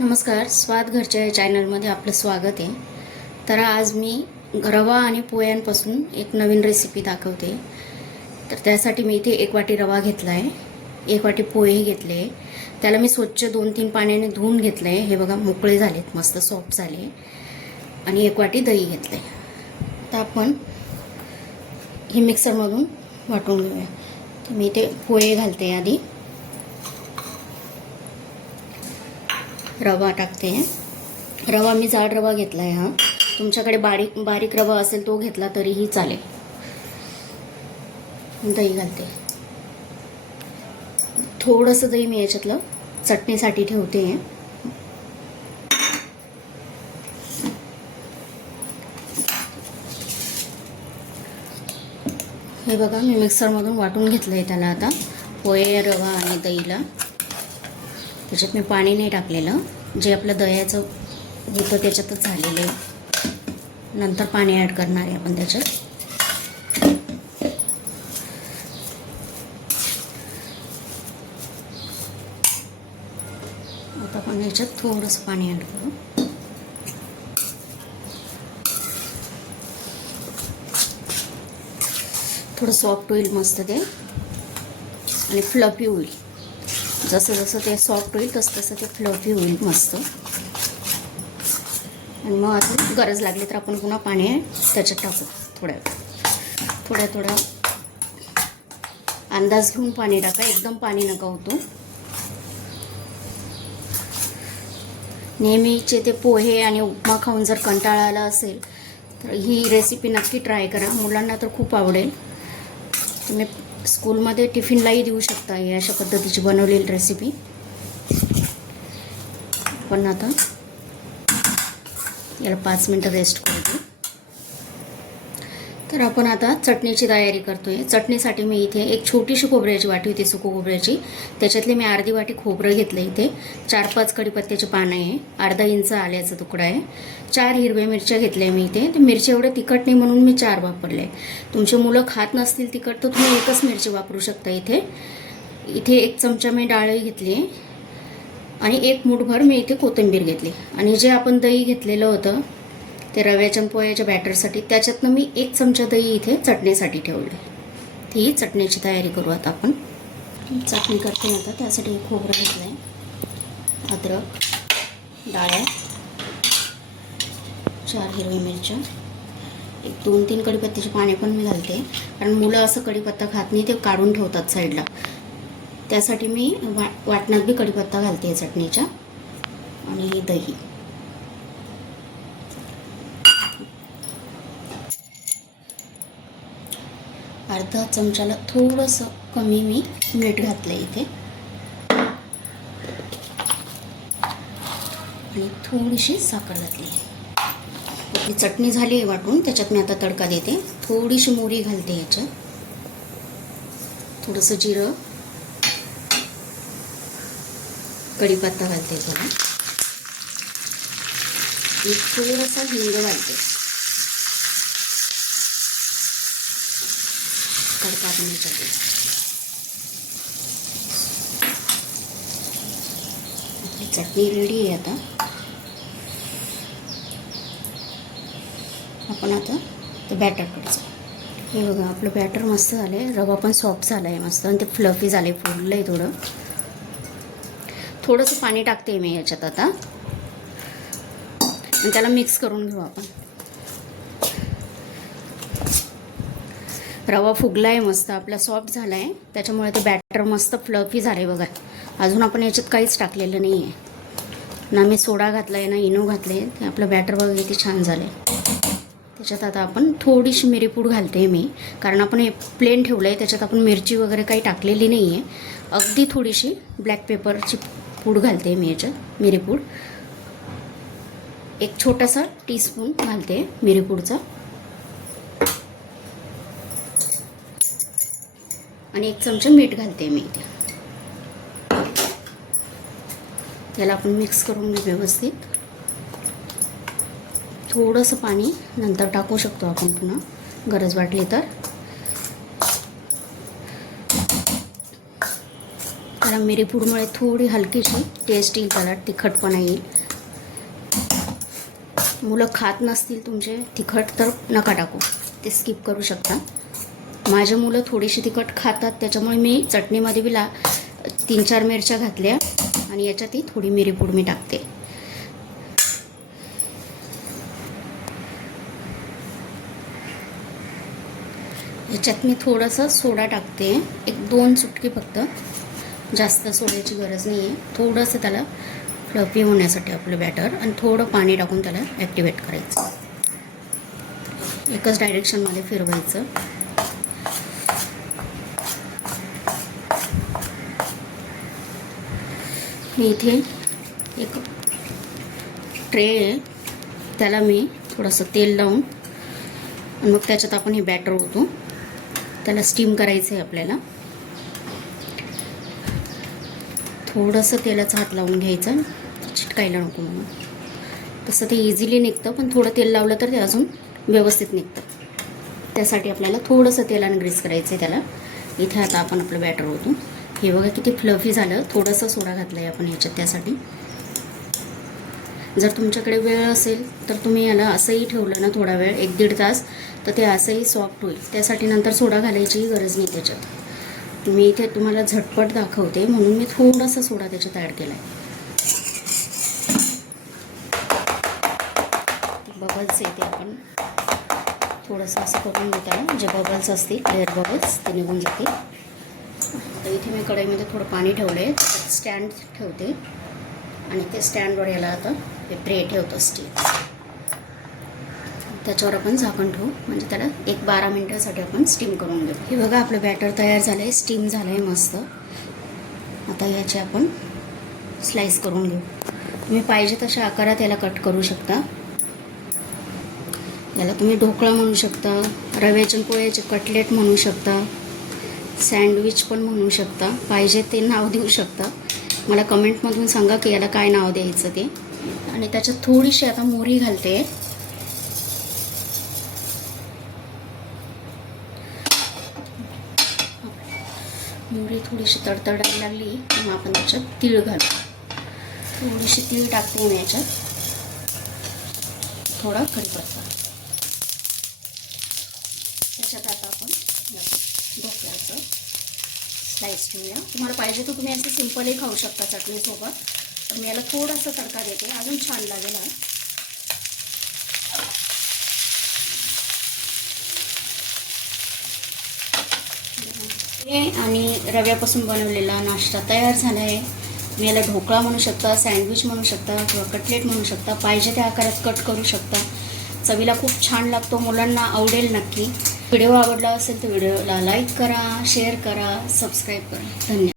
नमस्कार, स्वाद घरच्या या चॅनलमध्ये आपलं स्वागत आहे. तर आज मी रवा आणि पोह्यांपासून एक नवीन रेसिपी दाखवते. तर त्यासाठी मी इथे 1 वाटी रवा घेतला आहे, 1 वाटी पोहे घेतले. त्याला मी स्वच्छ 2-3 पाण्याने धुवून घेतलं आहे. हे बघा मोकळे झालेत, मस्त सॉफ्ट झाले. आणि 1 वाटी दही घेतलं आहे. तर आपण हे मिक्सरमधून वाटून घेऊया. तर मी इथे पोहे घालते. आधी रवा टाकते. रवा मी जाड रवा घेतला आहे. हा तुमच्याकडे बारीक रवा असेल तो घेतला तरीही चालेल. दही घालते. थोडंसं दही मी याच्यातलं चटणीसाठी ठेवते. हे बघा मी मिक्सरमधून वाटून घेतलं आहे त्याला. आता पोहे, रवा आणि दहीला त्याच्यात मी पाणी नाही टाकलेलं. जे आपलं दह्याचं होतं त्याच्यातच झालेलं आहे. नंतर पाणी ॲड करणार आहे आपण त्याच्यात. आता आपण याच्यात थोडंसं पाणी ॲड करू. थोडं सॉफ्ट होईल मस्त ते आणि फ्लफी होईल. जसं जसं ते सॉफ्ट होईल तसं ते फ्लफी होईल मस्त. आणि मग आता गरज लागली तर आपण पुन्हा पाणी त्याच्यात टाकू. थोड्या अंदाज घेऊन पाणी टाका. एकदम पाणी नका होतो. नेहमीचे ते पोहे आणि उपमा खाऊन जर कंटाळा आला असेल तर ही रेसिपी नक्की ट्राय करा. मुलांना तर खूप आवडेल. तुम्ही स्कूलमध्ये टिफिनलाही देऊ शकता ही अशा पद्धतीची बनवलेली रेसिपी. पण आता याला 5 मिनटं रेस्ट करू. तर आपण आता चटणीची तयारी करतोय. चटणीसाठी मी इथे एक छोटीशी खोबऱ्याची वाटी होती, सुकं खोबऱ्याची. त्याच्यातली मी अर्धी वाटी खोबरं घेतलं. इथे 4-5 कढीपत्त्याचे पानं आहे, अर्धा इंच आल्याचा तुकडा आहे, 4 हिरव्या मिरच्या घेतल्या मी इथे. तर मिरच्या एवढे तिखट नाही म्हणून मी 4 वापरले. तुमचे मुलं खात नसतील तिखट तर तुम्ही एकच मिरची वापरू शकता. इथे 1 चमचा मी डाळ घेतली आणि 1 मूठभर मी इथे कोथिंबीर घेतली. आणि जे आपण दही घेतलेलं होतं ते रव्याच्या पोह्याच्या बॅटरसाठी, त्याच्यातनं मी 1 चमचा दही इथे चटणीसाठी ठेवले. ती चटणीची तयारी करू आता आपण. चटणी करते आता. त्यासाठी खोबरं घेतलं आहे, अद्रक, डाळ्या, 4 हिरवी मिरच्या, 2-3 कढीपत्त्याचे पाने पण मी घालते. कारण मुलं असं कढीपत्ता खात नाही, ते काढून ठेवतात साईडला. त्यासाठी मी वाटणात बी कढीपत्ता घालते चटणीच्या. आणि हे दही अर्धा चमचाला थोडंसं कमी मी मीठ घातलं इथे. आणि थोडीशी साखर घातली. आपली चटणी झाली आहे वाटून. त्याच्यात मी आता तडका देते. थोडीशी मोहरी घालते याच्यात, थोडंसं जिरं, कढीपत्ता घालते थोडा, थोडासा हिंग घालते. तडका बनवण्यासाठी आपली चटणी रेडी आहे. आता आपण आता ते बॅटरकडे जाऊ. हे बघा आपलं बॅटर मस्त झालं आहे. रवा पण सॉफ्ट झाला आहे मस्त आणि ते फ्लफी झालं आहे, फुललं आहे थोडं. थोडंसं पाणी टाकते मी याच्यात आता आणि त्याला मिक्स करून घेऊ आपण. रवा फुगला आहे मस्त, आपला सॉफ्ट झाला आहे. त्याच्यामुळे ते बॅटर मस्त फ्लफी झालं आहे बघा. अजून आपण याच्यात काहीच टाकलेलं नाही आहे, ना मी सोडा घातला आहे ना इनो घातले आहे. ते आपलं बॅटर बघा किती छान झालं आहे. त्याच्यात आता आपण थोडीशी मिरीपूड घालते मी, कारण आपण हे प्लेन ठेवलं आहे. त्याच्यात आपण मिरची वगैरे काही टाकलेली नाही आहे. अगदी थोडीशी ब्लॅक पेपरची पूड घालते मी याच्यात, मिरीपूड. 1 छोटासा टीस्पून घालते मिरीपूडचा. आणि 1 चमचा मीठ घालते मी इथे. त्याला आपण मिक्स करून घेऊ व्यवस्थित. थोडंसं पाणी नंतर टाकू शकतो आपण पुन्हा गरज वाटली तर. त्याला मिरीपूडमुळे थोडी हलकीशी टेस्ट येईल, त्याला तिखटपणा येईल. मुलं खात नसतील तुमचे तिखट तर नका टाकू, ते स्किप करू शकता. माझे मुलं थोडीशी तिखट खातात, त्याच्यामुळे मी चटणीमध्ये बी 3-4 मिरच्या घातल्या आणि याच्यातही थोडी मिरीपूड मी टाकते. याच्यात मी थोडंसं सोडा टाकते, 1-2 चुटकी फक्त, जास्त सोड्याची गरज नाही आहे. थोडंसं त्याला फ्लफी होण्यासाठी आपलं बॅटर, आणि थोडं पाणी टाकून त्याला ॲक्टिवेट करायचं. एकच डायरेक्शनमध्ये फिरवायचं. मी इथे एक ट्रे आहे, त्याला मी थोडंसं तेल लावून आणि मग त्याच्यात आपण हे बॅटर ओतू. त्याला स्टीम करायचं आहे आपल्याला. थोडंसं तेलाचा हात लावून घ्यायचं, चिटकायला नको म्हणून. तसं ते इझिली निघतं, पण थोडं तेल लावलं तर ते अजून व्यवस्थित निघतं. त्यासाठी आपल्याला थोडंसं तेलानं ग्रीस करायचं आहे त्याला. इथे आता आपण आपलं बॅटर ओतू. हे बघा किती फ्लफी झालं. थोडंसं सोडा घातलं आहे आपण ह्याच्यात त्यासाठी. जर तुमच्याकडे वेळ असेल तर तुम्ही याला असंही ठेवलं ना थोडा वेळ, 1-1.5 तास, तर ते असंही सॉफ्ट होईल. त्यासाठी नंतर सोडा घालायचीही गरज नाही त्याच्यात. मी इथे तुम्हाला झटपट दाखवते म्हणून मी थोडासा सोडा त्याच्यात ॲड केला आहे. बबल्स येते, आपण थोडंसं असं करून घेऊ त्याला, जे बबल्स असतील एअर बबल्स ते निघून जातील. तर इथे मी कढईमध्ये थोडं पाणी ठेवलं आहे, त्याच्यात स्टँड ठेवते आणि ते स्टँडवर याला आता हे ट्रे ठेवतो स्टीम. त्याच्यावर आपण झाकण ठेवू, म्हणजे त्याला 12 मिनिटासाठी आपण स्टीम करून घेऊ. हे बघा आपलं बॅटर तयार झालं आहे, स्टीम झालं आहे मस्त. आता याचे आपण स्लाईस करून घेऊ. तुम्ही पाहिजे तशा आकारात याला कट करू शकता. याला तुम्ही ढोकळा म्हणू शकता, रव्याचे पोळ्याचे कटलेट म्हणू शकता, सँडविच पण म्हणू शकता, पाहिजे ते नाव देऊ शकता. मला कमेंटमधून सांगा की याला काय नाव द्यायचं ते. आणि त्याच्यात थोडीशी आता मोहरी घालते. मोहरी थोडीशी तडतडायला लागली मग आपण त्याच्यात तीळ घालू. थोडीशी तीळ टाकते मी याच्यात, थोडा कढीपत्ता. त्याच्यात आता आपण ढोकळ्याचं स्लाइस ठेवूया. तुम्हाला पाहिजे तर तुम्ही असं सिंपलही खाऊ शकता चटणीसोबत, पण मी याला थोडासा तडका देते, अजून छान लागेल. आणि रव्यापासून बनवलेला नाश्ता तयार झाला आहे. मी याला ढोकळा म्हणू शकता, सँडविच म्हणू शकता किंवा कटलेट म्हणू शकता, पाहिजे त्या आकारात कट करू शकता. चवीला खूप छान लागतो, मुलांना आवडेल नक्की. व्हिडिओ आवडला असेल तर व्हिडिओला लाईक करा, शेअर करा, सबस्क्राईब करा. धन्यवाद.